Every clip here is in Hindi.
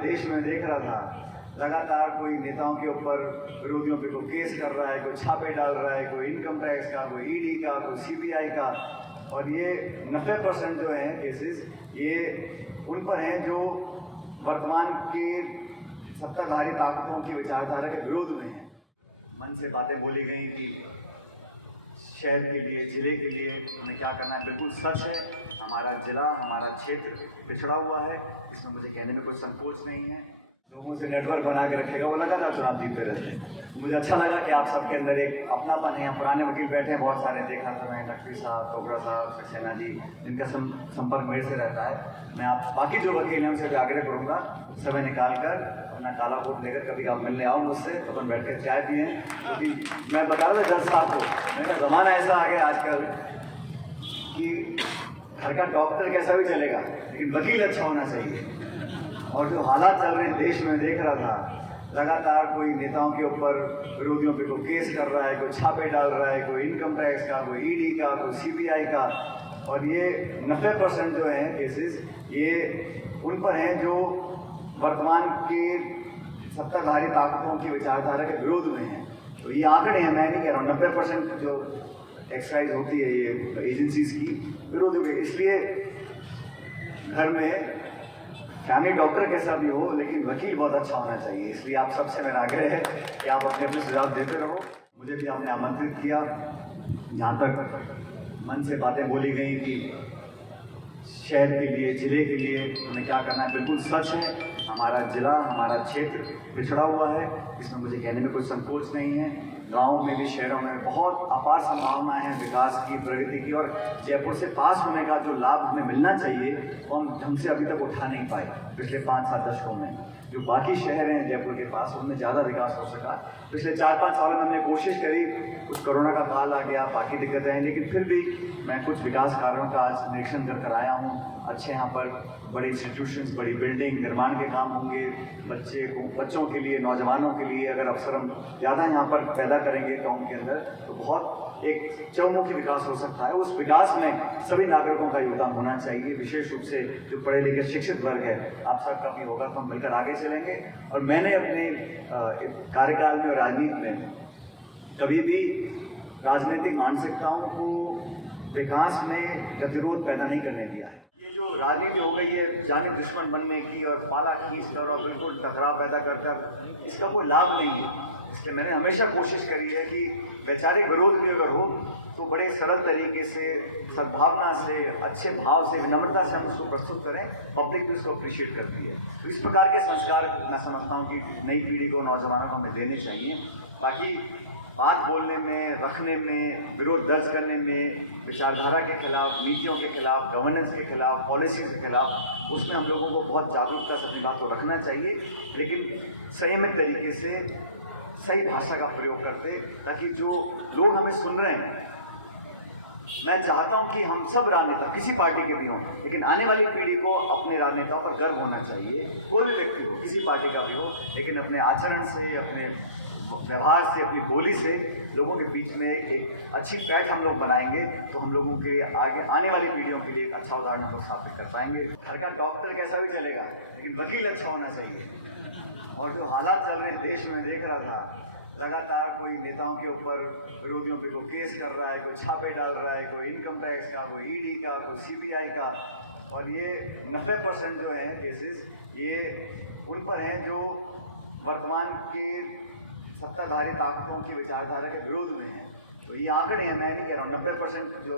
देश में देख रहा था, लगातार कोई नेताओं के ऊपर, विरोधियों पे कोई केस कर रहा है, कोई छापे डाल रहा है, कोई इनकम टैक्स का, कोई ईडी का, कोई सीबीआई का। और ये 90% जो हैं केसेस ये उन पर हैं जो वर्तमान के सत्ताधारी ताकतों की विचारधारा के विरोध में हैं। मन से बातें बोली गई कि शहर के लिए, ज़िले के लिए हमें क्या करना है, बिल्कुल सच है। हमारा ज़िला, हमारा क्षेत्र पिछड़ा हुआ है, इसमें मुझे कहने में कोई संकोच नहीं है। लोगों से नेटवर्क बना के रखेगा, वो लगातार चुनाव जीतते रहते हैं। मुझे अच्छा लगा कि आप सबके अंदर एक अपनापन है। यहाँ पुराने वकील बैठे हैं बहुत सारे, देखा था मैं, नकवी साहब, टोकरा साहब, सक्सेना जी, जिनका संपर्क मेरे से रहता है। मैं आप बाकी जो वकील हैं उनसे भी आग्रह करूँगा, समय निकाल कर अपना काला कोट लेकर कभी आप मिलने आओ मुझसे, तो अपन बैठ कर चाय पिए। क्योंकि मैं बता रहा था 10 साल को, मेरा ज़माना ऐसा आ गया आजकल कि घर का डॉक्टर कैसा भी चलेगा, लेकिन वकील अच्छा होना चाहिए। और जो हालात चल रहे हैं देश में देख रहा था, लगातार कोई नेताओं के ऊपर, विरोधियों पे कोई केस कर रहा है, कोई छापे डाल रहा है, कोई इनकम टैक्स का, कोई ईडी का, कोई सीबीआई का। और ये 90% जो हैं केसेस ये उन पर हैं जो वर्तमान के सत्ताधारी ताकतों की विचारधारा के विरोध में हैं। तो ये आंकड़े हैं, मैं नहीं कह रहा हूँ। 90% जो एक्सरसाइज होती है ये एजेंसीज की विरोध में, इसलिए घर में फैमिली डॉक्टर कैसा भी हो, लेकिन वकील बहुत अच्छा होना चाहिए। इसलिए आप सबसे मेरा आग्रह है कि आप अपने अपने सुझाव देते रहो। मुझे भी आपने आमंत्रित किया, जहाँ तक मन से बातें बोली गई कि शहर के लिए, ज़िले के लिए हमें क्या करना है, बिल्कुल सच है। हमारा ज़िला, हमारा क्षेत्र पिछड़ा हुआ है, इसमें मुझे कहने में कोई संकोच नहीं है। गाँव में भी, शहरों में बहुत अपार संभावनाएं हैं विकास की, प्रगति की। और जयपुर से पास होने का जो लाभ हमें मिलना चाहिए वो हम ढंग से अभी तक उठा नहीं पाए पिछले 5-7 दशकों में। जो बाकी शहर हैं जयपुर के पास, उनमें ज़्यादा विकास हो सका। पिछले 4-5 सालों में हमने कोशिश करी, कुछ कोरोना का काल आ गया, बाकी दिक्कतें हैं, लेकिन फिर भी मैं कुछ विकास कार्यों का आज निरीक्षण कर आया हूँ। अच्छे यहाँ पर बड़े इंस्टीट्यूशंस, बड़ी बिल्डिंग, निर्माण के काम होंगे। बच्चों के लिए, नौजवानों के लिए अगर अवसर हम ज़्यादा यहाँ पर पैदा करेंगे टाउन के अंदर, तो बहुत एक चौमुखी विकास हो सकता है। उस विकास में सभी नागरिकों का योगदान होना चाहिए, विशेष रूप से जो पढ़े लिखे शिक्षित वर्ग है। आप सबका भी होगा तो हम मिलकर आगे चलेंगे। और मैंने अपने कार्यकाल में और राजनीति में कभी भी राजनीतिक मानसिकताओं को विकास में गतिरोध पैदा नहीं करने दिया है। ये जो राजनीति हो गई है जाने दुश्मन बनने की और पाला खींच कर और बिल्कुल टकराव पैदा कर कर, इसका कोई लाभ नहीं है। इसलिए मैंने हमेशा कोशिश करी है कि वैचारिक विरोध भी अगर हो तो बड़े सरल तरीके से, सद्भावना से, अच्छे भाव से, विनम्रता से हम उसको प्रस्तुत करें। पब्लिक भी उसको अप्रिशिएट करती है। तो इस प्रकार के संस्कार मैं समझता हूँ कि नई पीढ़ी को, नौजवानों को हमें देने चाहिए। बाकी बात बोलने में, रखने में, विरोध दर्ज करने में, विचारधारा के खिलाफ, नीतियों के खिलाफ, गवर्नेंस के खिलाफ, पॉलिसीज़ के खिलाफ, उसमें हम लोगों को बहुत जागरूकता से अपनी बात को रखना चाहिए, लेकिन संयमित तरीके से सही भाषा का प्रयोग करते, ताकि जो लोग हमें सुन रहे हैं, मैं चाहता हूं कि हम सब राजनेता किसी पार्टी के भी हों, लेकिन आने वाली पीढ़ी को अपने राजनेताओं पर गर्व होना चाहिए। कोई भी व्यक्ति हो, किसी पार्टी का भी हो, लेकिन अपने आचरण से, अपने व्यवहार से, अपनी बोली से लोगों के बीच में एक अच्छी पैठ हम लोग बनाएंगे, तो हम लोगों के आगे आने वाली पीढ़ियों के लिए एक अच्छा उदाहरण हम लोग स्थापित कर पाएंगे। घर का डॉक्टर कैसा भी चलेगा, लेकिन वकील अच्छा होना चाहिए। और जो हालात चल रहे हैं देश में देख रहा था, लगातार कोई नेताओं के ऊपर, विरोधियों पे कोई केस कर रहा है, कोई छापे डाल रहा है, कोई इनकम टैक्स का, कोई ईडी का, कोई सीबीआई का। और ये 90% जो हैं केसेस ये उन पर हैं जो वर्तमान के सत्ताधारी ताकतों की विचारधारा के विरोध में हैं। तो ये आंकड़े हैं, मैं नहीं कह रहा हूँ। 90% जो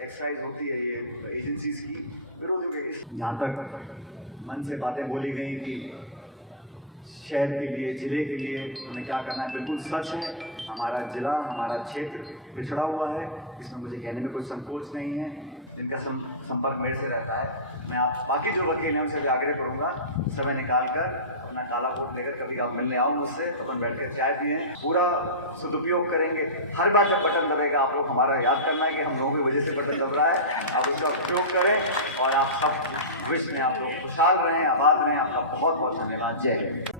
एक्सरसाइज होती है ये एजेंसीज की विरोधियों के। जहाँ तक मन से बातें बोली गई कि शहर के लिए, ज़िले के लिए हमें क्या करना है, बिल्कुल सच है। हमारा ज़िला, हमारा क्षेत्र पिछड़ा हुआ है, इसमें मुझे कहने में कोई संकोच नहीं है। जिनका संपर्क मेरे से रहता है, मैं आप बाकी जो वकील हैं उनसे भी आग्रह करूँगा, समय निकाल कर अपना काला कोट लेकर कभी आप मिलने आओ मुझसे, तो अपन बैठ कर चाय पिए। पूरा सदुपयोग करेंगे। हर बार जब बटन दबेगा आप लोग हमारा याद करना है कि हम लोगों की वजह से बटन दब रहा है। आप उसका उपयोग करें और आप सब विश्व में आप लोग खुशहाल रहें, आबाद रहें। आपका बहुत बहुत धन्यवाद। जय हिंद।